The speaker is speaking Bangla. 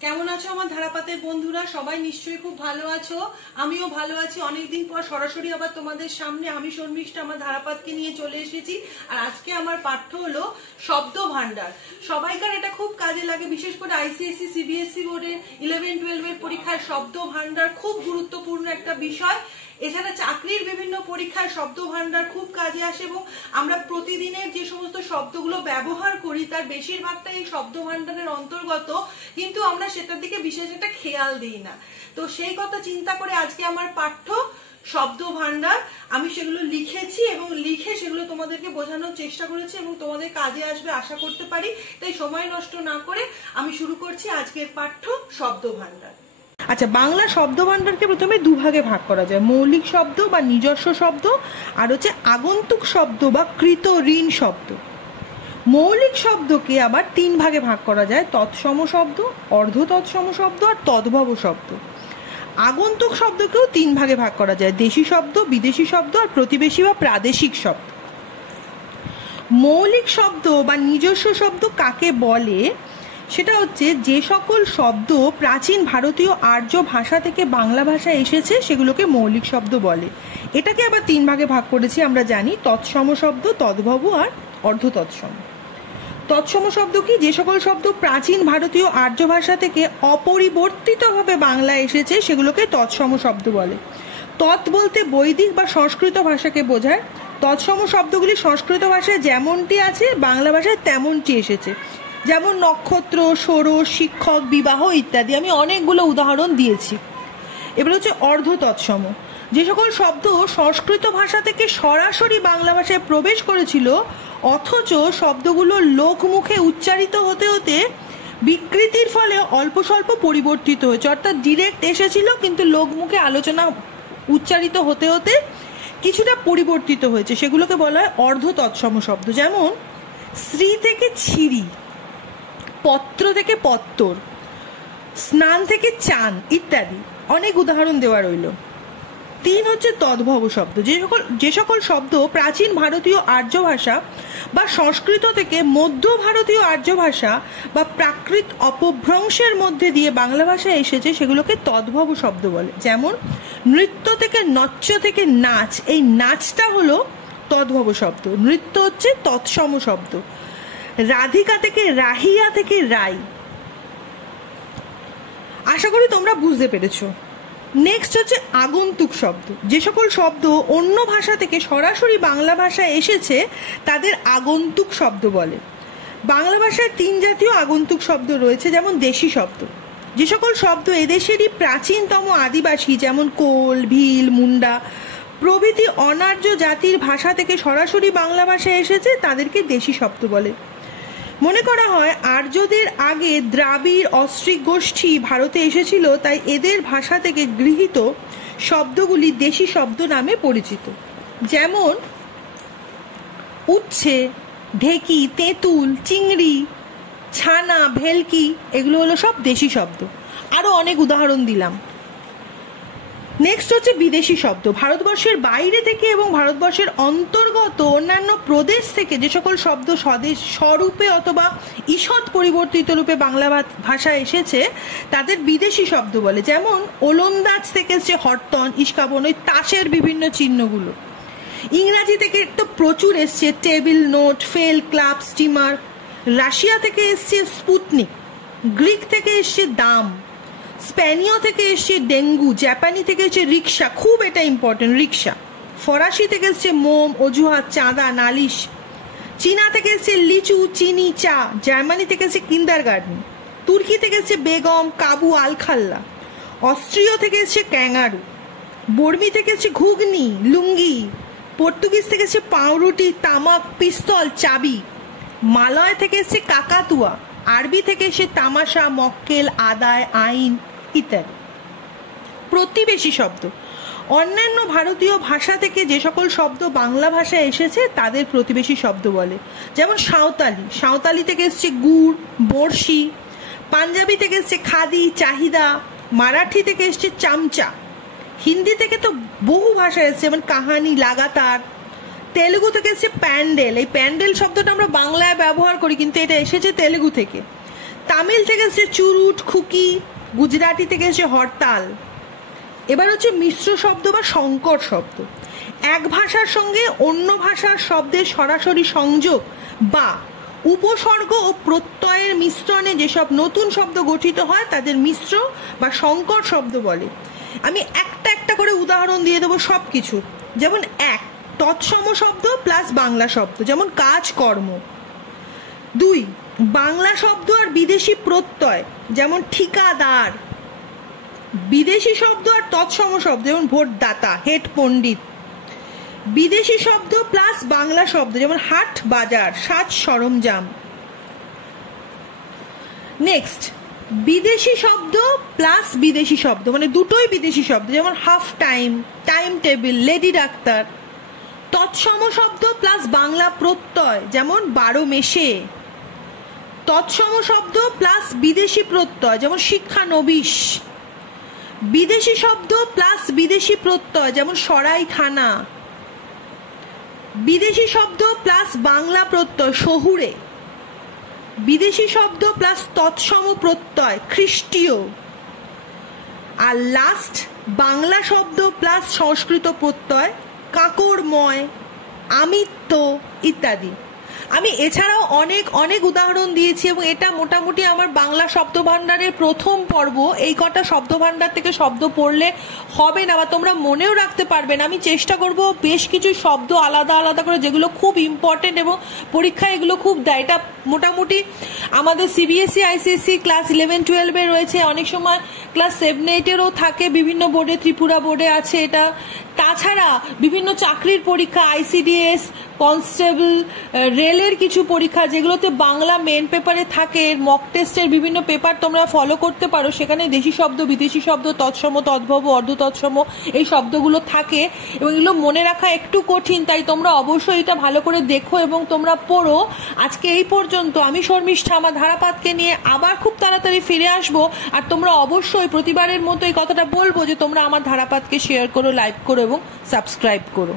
কেমন আছো আমার ধারাপাতের বন্ধুরা? সবাই নিশ্চয়ই খুব ভালো আছো, আমিও ভালো আছি। অনেকদিন পর সরাসরি আবার তোমাদের সামনে আমি শর্মিষ্ঠা আমার ধারাপাতকে নিয়ে চলে এসেছি। আর আজকে আমার পাঠ্য হলো শব্দ ভান্ডার। সবাইকার এটা খুব কাজে লাগে, বিশেষ করে আইসিএসসি সিবিএসসি বোর্ডের 11-12 এর পরীক্ষায় শব্দ ভান্ডার খুব গুরুত্বপূর্ণ একটা বিষয়। এছাড়া চাকরির বিভিন্ন পরীক্ষায় শব্দ ভান্ডার খুব কাজে আসে এবং আমরা প্রতিদিনের যে সমস্ত শব্দগুলো ব্যবহার করি তার বেশিরভাগটাই এই শব্দ ভান্ডারের অন্তর্গত, কিন্তু আমরা সেটার দিকে বিশেষ একটা খেয়াল দিই না। তো সেই কথা চিন্তা করে আজকে আমার পাঠ্য শব্দ ভান্ডার, আমি সেগুলো লিখেছি এবং লিখে সেগুলো তোমাদেরকে বোঝানোর চেষ্টা করেছি এবং তোমাদের কাজে আসবে আশা করতে পারি। তাই সময় নষ্ট না করে আমি শুরু করছি আজকের পাঠ্য শব্দ ভান্ডার। আচ্ছা, বাংলা শব্দ ভান্ডারকে প্রথমে দুভাগে ভাগ করা যায়, মৌলিক শব্দ বা নিজস্ব শব্দ, আর হচ্ছে আগন্তুক শব্দ বা কৃত ঋণ শব্দ। মৌলিক শব্দকে আবার তিন ভাগে ভাগ করা যায়, তৎসম শব্দ, অর্ধ তৎসম শব্দ আর তদ্ভব শব্দ। আগন্তুক শব্দকেও তিন ভাগে ভাগ করা যায়, দেশি শব্দ, বিদেশি শব্দ আর প্রতিবেশী বা প্রাদেশিক শব্দ। মৌলিক শব্দ বা নিজস্ব শব্দ কাকে বলে? সেটা হচ্ছে যে সকল শব্দ প্রাচীন ভারতীয় আর্য ভাষা থেকে বাংলা ভাষায় এসেছে সেগুলোকে মৌলিক শব্দ বলে। এটাকে আবার তিন ভাগে ভাগ করেছি আমরা জানি, তৎসম শব্দ, তদ্ভব আর অর্ধ তৎসম। তৎসম শব্দ কি? যে সকল শব্দ প্রাচীন ভারতীয় আর্য ভাষা থেকে অপরিবর্তিতভাবে বাংলা এসেছে সেগুলোকে তৎসম শব্দ বলে। তৎ বলতে বৈদিক বা সংস্কৃত ভাষাকে বোঝায়। তৎসম শব্দগুলি সংস্কৃত ভাষায় যেমনটি আছে বাংলা ভাষায় তেমনটি এসেছে, যেমন নক্ষত্র, ষোড়শ, শিক্ষক, বিবাহ ইত্যাদি। আমি অনেকগুলো উদাহরণ দিয়েছি। এবার হচ্ছে অর্ধ তৎসম। যে সকল শব্দ সংস্কৃত ভাষা থেকে সরাসরি বাংলা ভাষায় প্রবেশ করেছিল অথচ শব্দগুলো লোকমুখে উচ্চারিত হতে হতে বিকৃতির ফলে অল্প স্বল্প পরিবর্তিত হয়েছে, অর্থাৎ ডিরেক্ট এসেছিল কিন্তু লোকমুখে আলোচনা উচ্চারিত হতে হতে কিছুটা পরিবর্তিত হয়েছে, সেগুলোকে বলা হয় অর্ধ তৎসম শব্দ। যেমন শ্রী থেকে ছিরি, পত্র থেকে পত্তর, স্নান থেকে চান ইত্যাদি। অনেক উদাহরণ দেওয়া রইল। তিন হচ্ছে তদ্ভব শব্দ। যে সকল শব্দ প্রাচীন ভারতীয় আর্য ভাষা বা সংস্কৃত থেকে মধ্য ভারতীয় আর্য ভাষা বা প্রাকৃত অপভ্রংশের মধ্যে দিয়ে বাংলা ভাষায় এসেছে সেগুলোকে তদ্ভব শব্দ বলে। যেমন নৃত্য থেকে নচ্য থেকে নাচ, এই নাচটা হলো তদ্ভব শব্দ। নৃত্য হচ্ছে তৎসম শব্দ। রাধিকা থেকে রাহিয়া থেকে রাই। আশা করি তোমরা বুঝতে পেরেছো। নেক্সট হচ্ছে আগন্তুক শব্দ। যে সকল শব্দ অন্য ভাষা থেকে সরাসরি বাংলা ভাষায় এসেছে তাদের আগন্তুক শব্দ বলে। বাংলা ভাষায় তিন জাতীয় আগন্তুক শব্দ রয়েছে, যেমন দেশি শব্দ। যে সকল শব্দ এদেশেরই প্রাচীনতম আদিবাসী, যেমন কোল, ভিল, মুন্ডা প্রভৃতি অনার্য জাতির ভাষা থেকে সরাসরি বাংলা ভাষায় এসেছে তাদেরকে দেশি শব্দ বলে। মনে করা হয় আর্যদের আগে দ্রাবিড় অস্ট্রিক গোষ্ঠী ভারতে এসেছিল, তাই এদের ভাষা থেকে গৃহীত শব্দগুলি দেশি শব্দ নামে পরিচিত। যেমন উচ্ছে, ঢেকি, তেঁতুল, চিংড়ি, ছানা, ভেলকি, এগুলো হলো সব দেশি শব্দ। আরও অনেক উদাহরণ দিলাম। নেক্সট হচ্ছে বিদেশি শব্দ। ভারতবর্ষের বাইরে থেকে এবং ভারতবর্ষের অন্তর্গত অন্যান্য প্রদেশ থেকে যে সকল শব্দ স্বদেশ স্বরূপে অথবা ঈষৎ পরিবর্তিত রূপে বাংলা ভাষায় এসেছে তাদের বিদেশি শব্দ বলে। যেমন ওলন্দাজ থেকে এসছে হরতন, ইস্কাবন, ওই তাসের বিভিন্ন চিহ্নগুলো। ইংরাজি থেকে তো প্রচুর এসছে, table, note, fail, club, steamer. Russia থেকে এসছে স্পুটনিক। গ্রিক থেকে এসছে দাম। স্প্যানীয় থেকে এসছে ডেঙ্গু। জাপানি থেকে এসছে রিক্সা, খুব এটা ইম্পর্টেন্ট, রিক্সা। ফরাসি থেকে এসছে মোম, অজুহাত, চাঁদা, নালিশ। চীনা থেকে এসছে লিচু, চিনি, চা। জার্মানি থেকে এসছে কিন্ডারগার্টেন। তুর্কি থেকে এসছে বেগম, কাবু, আলখাল্লা। অস্ট্রিয় থেকে এসছে ক্যাঙ্গারু। বর্মি থেকে এসছে ঘুগনি, লুঙ্গি। পর্তুগিজ থেকে এসছে পাউরুটি, তামাক, পিস্তল, চাবি। মালয় থেকে এসছে কাকাতুয়া। আরবি থেকে এসে তামাশা, মক্কেল, আদায়, আইন ইত্যাদি। প্রতিবেশী শব্দ। অন্যান্য ভারতীয় ভাষা থেকে যে সকল শব্দ বাংলা ভাষায় এসেছে তাদের প্রতিবেশী শব্দ বলে। যেমন সাঁওতালি। সাঁওতালি থেকে এসছে গুড়, বড়শি। পাঞ্জাবি থেকে এসছে খাদি, চাহিদা। মারাঠি থেকে এসছে চামচা। হিন্দি থেকে তো বহু ভাষা এসছে, যেমন কাহানি, লাগাতার। তেলুগু থেকে এসছে প্যান্ডেল। এই প্যান্ডেল শব্দটা আমরা বাংলায় ব্যবহার করি কিন্তু এটা এসেছে তেলুগু থেকে। তামিল থেকে এসছে চুরুট, খুকি, গুজরাটি থেকে এসছে হরতাল। এবার হচ্ছে মিশ্র শব্দ বা সংকর শব্দ। এক ভাষার সঙ্গে অন্য ভাষার শব্দের সরাসরি সংযোগ বা উপসর্গ ও প্রত্যয়ের মিশ্রণে যেসব নতুন শব্দ গঠিত হয় তাদের মিশ্র বা সংকর শব্দ বলে। আমি একটা একটা করে উদাহরণ দিয়ে দেবো সব কিছু। যেমন এক, তৎসম শব্দ প্লাস বাংলা শব্দ, যেমন কাজ, কর্ম। দুই, বাংলা শব্দ আর বিদেশি প্রত্যয়, যেমন ঠিকাদার। বিদেশি শব্দ আর তৎসম শব্দ, যেমন ভোটদাতা, হেড পণ্ডিত। বিদেশি শব্দ প্লাস বাংলা শব্দ, যেমন হাট, বাজার, সাজ, সরঞ্জাম। নেক্সট, বিদেশি শব্দ প্লাস বিদেশি শব্দ, মানে দুটোই বিদেশি শব্দ, যেমন half time, time table, lady doctor. তৎসম শব্দ প্লাস বাংলা প্রত্যয়, যেমন 12 মেশে। তৎসম শব্দ প্লাস বিদেশি প্রত্যয়, যেমন শিক্ষানবিশ। বিদেশি শব্দ প্লাস বিদেশি প্রত্যয়, যেমন সরাইখানা। বিদেশি শব্দ প্লাস বাংলা প্রত্যয়, শহুরে। বিদেশি শব্দ প্লাস তৎসম প্রত্যয়, খ্রিস্টীয়। আর লাস্ট, বাংলা শব্দ প্লাস সংস্কৃত প্রত্যয়, কাকড়ময়, আমিত্ব ইত্যাদি। আমি এছাড়াও অনেক অনেক উদাহরণ দিয়েছি এবং এটা মোটামুটি আমার বাংলা শব্দভাণ্ডারের প্রথম পর্ব। এই কটা শব্দভাণ্ডার থেকে শব্দ পড়লে হবে না বা তোমরা মনেও রাখতে পারবে না। আমি চেষ্টা করব বেশ কিছু শব্দ আলাদা আলাদা করে, যেগুলো খুব ইম্পর্টেন্ট এবং পরীক্ষায় এগুলো খুব দেয়। এটা মোটামুটি আমাদের সিবিএসই, আইসিএসসি ক্লাস 11-12 রয়েছে, অনেক সময় ক্লাস 7-8-এরও থাকে, বিভিন্ন বোর্ডে, ত্রিপুরা বোর্ডে আছে এটা। তাছাড়া বিভিন্ন চাকরির পরীক্ষা, আইসিডিএস, কনস্টেবল, রেলের কিছু পরীক্ষা যেগুলোতে বাংলা মেন পেপারে থাকে, মক টেস্টের বিভিন্ন পেপার তোমরা ফলো করতে পারো, সেখানে দেশি শব্দ, বিদেশি শব্দ, তৎসম, তদ্ভব, অর্ধ তৎসম এই শব্দগুলো থাকে এবং এগুলো মনে রাখা একটু কঠিন। তাই তোমরা অবশ্যই এটা ভালো করে দেখো এবং তোমরা পড়ো। আজকে এই পর্যন্ত। আমি শর্মিষ্ঠা আমার ধারাপাতকে নিয়ে আবার খুব তাড়াতাড়ি ফিরে আসবো। আর তোমরা অবশ্যই প্রতিবারের মতো এই কথাটা বলবো যে তোমরা আমার ধারাপাতকে শেয়ার করো, লাইক করো এবং সাবস্ক্রাইব করো।